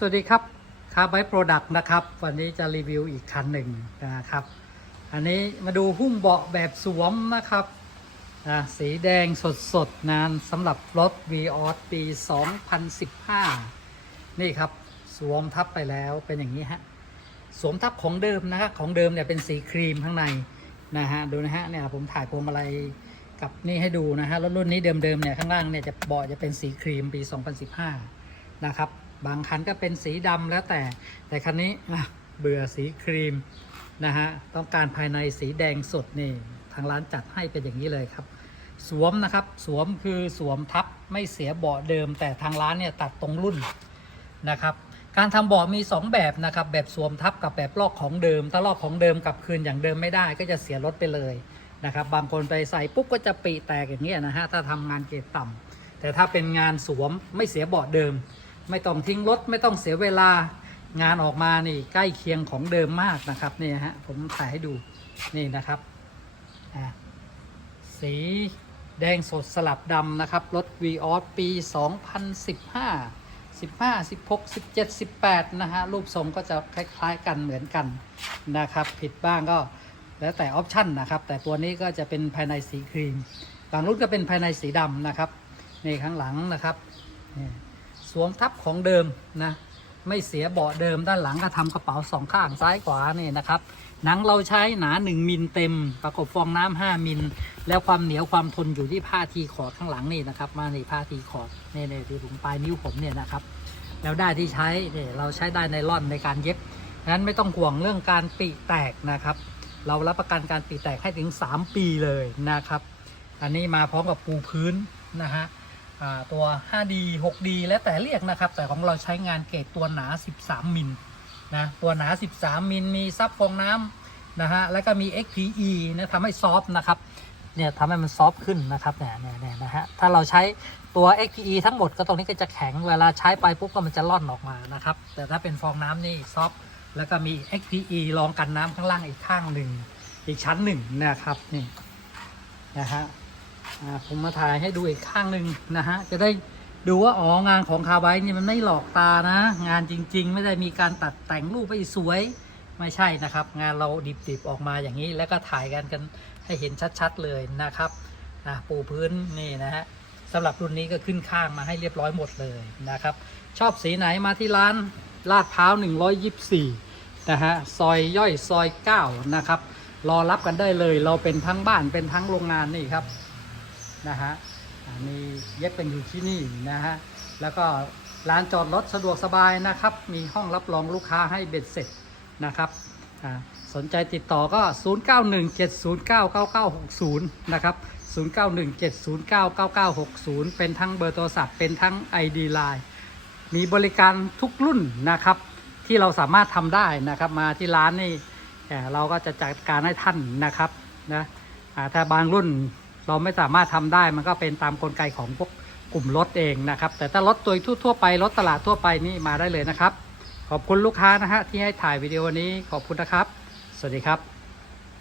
สวัสดีครับคาร์ไบโปรดักต์นะครับ วันนี้จะรีวิวอีกคันหนึ่งนะครับ อันนี้มาดูหุ้มเบาะแบบสวมนะครับอะสีแดงสดๆนานสำหรับรถ v ีออสปี 2015 นี่ครับ สวมทับไปแล้วเป็นอย่างนี้ฮะ สวมทับของเดิมนะครับของเดิมเนี่ยเป็นสีครีมข้างในนะฮะดูนะฮะเนี่ยผมถ่ายพวงมาลัยกับนี่ให้ดูนะฮะรถรุ่นนี้เดิมๆเนี่ยข้างล่างเนี่ยจะเบาะจะเป็นสีครีมปี 2015 นะครับ บางคันก็เป็นสีดำแล้วแต่ แต่คันนี้เบื่อสีครีมนะฮะ ต้องการภายในสีแดงสดนี่ ทางร้านจัดให้เป็นอย่างนี้เลยครับ สวมนะครับ สวมคือสวมทับไม่เสียเบาะเดิม แต่ทางร้านเนี่ยตัดตรงรุ่นนะครับ การทำเบาะมี 2 แบบนะครับ แบบสวมทับกับแบบลอกของเดิม ถ้าลอกของเดิมกลับคืนอย่างเดิมไม่ได้ก็จะเสียรถไปเลยนะครับ บางคนไปใส่ปุ๊บก็จะปีแตกอย่างนี้ยนะฮะ ถ้าทำงานเกรดต่ำแต่ถ้าเป็นงานสวมไม่เสียเบาะเดิม ไม่ต้องทิ้งรถไม่ต้องเสียเวลางานออกมานี่ใกล้เคียงของเดิมมากนะครับนี่ฮะผมถ่ายให้ดูนี่นะครับสีแดงสดสลับดำนะครับ รถ v ีออสปี 2015 15 16 17 18 นะฮะ รูปทรงก็จะคล้าย ๆ กันเหมือนกันนะครับ ผิดบ้างก็แล้วแต่ออปชั่นนะครับ แต่ตัวนี้ก็จะเป็นภายในสีครีม บางรุ่นก็เป็นภายในสีดำนะครับ นี่ข้างหลังนะครับนี่ วมทับของเดิมนะไม่เสียเบาะเดิมด้านหลังก็ทำกระเป๋าสองข้างซ้ายขวานี่นะครับหนังเราใช้หนา 1มิลเต็ม ประกบฟองน้ำ5มิลแล้วความเหนียวความทนอยู่ที่ผ้าทีคอร์ดข้างหลังนี่นะครับมาในผ้าทีคอร์ดนี่ในที่ผมปลายนิ้วผมเนี่ยนะครับแล้วได้ที่ใช้เนี่ยเราใช้ได้ในร่อนในการเย็บนั้นไม่ต้องห่วงเรื่องการปีแตกนะครับ เรารับประกันการปีแตกให้ถึง 3 ปีเลยนะครับ อันนี้มาพร้อมกับปูพื้นนะฮะ ตัว 5D 6D แล้วแต่เรียกนะครับ แต่ของเราใช้งานเกรดตัวหนา 13 มิลนะตัวหนา 13 มิลมีซับฟองน้ำนะฮะแล้วก็มี XPE นะทำให้ซอฟต์นะครับเนี่ยทำให้มันซอฟต์ขึ้นนะครับเนี่ยเนี่ยนะฮะถ้าเราใช้ตัว XPE ทั้งหมดก็ตรงนี้ก็จะแข็งเวลาใช้ไปปุ๊บก็มันจะล่อนออกมานะครับ แต่ถ้าเป็นฟองน้ำนี่ซอฟต์แล้วก็มี XPE รองกันน้ำข้างล่างอีกข้างหนึ่งอีกชั้นหนึ่งนะครับนี่นะฮะ ผมมาถ่ายให้ดูอีกข้างหนึ่งนะฮะ จะได้ดูว่าอ๋องานของคาไบนี่มันไม่หลอกตานะ งานจริง ๆ ไม่ได้มีการตัดแต่งรูปไปสวยไม่ใช่นะครับ งานเราดิบๆออกมาอย่างนี้ แล้วก็ถ่ายกันกันให้เห็นชัดๆเลยนะครับอะปูพื้นนี่นะฮะสำหรับรุ่นนี้ก็ขึ้นข้างมาให้เรียบร้อยหมดเลยนะครับ ชอบสีไหนมาที่ร้านลาดพร้าว 124 นะฮะซอยย่อยซอย 9 นะครับ รอรับกันได้เลย เราเป็นทั้งบ้านเป็นทั้งโรงงานนี่ครับ นะฮะมีเย็บเป็นอยู่ที่นี่นะฮะแล้วก็ร้านจอดรถสะดวกสบายนะครับ มีห้องรับรองลูกค้าให้เบ็ดเสร็จนะครับสนใจติดต่อก็ 0917099960 นะครับ 0917099960 เป็นทั้งเบอร์โทรศัพท์เป็นทั้ง ID Line มีบริการทุกรุ่นนะครับ ที่เราสามารถทำได้นะครับ มาที่ร้านนี่เราก็จะจัดการให้ท่านนะครับนะอ่าถ้าบางรุ่น เราไม่สามารถทำได้มันก็เป็นตามกลไกของพวกกลุ่มรถเองนะครับ แต่ถ้ารถตัวทั่วไปรถตลาดทั่วไปนี่มาได้เลยนะครับ ขอบคุณลูกค้านะฮะที่ให้ถ่ายวิดีโอนี้ขอบคุณนะครับ สวัสดีครับ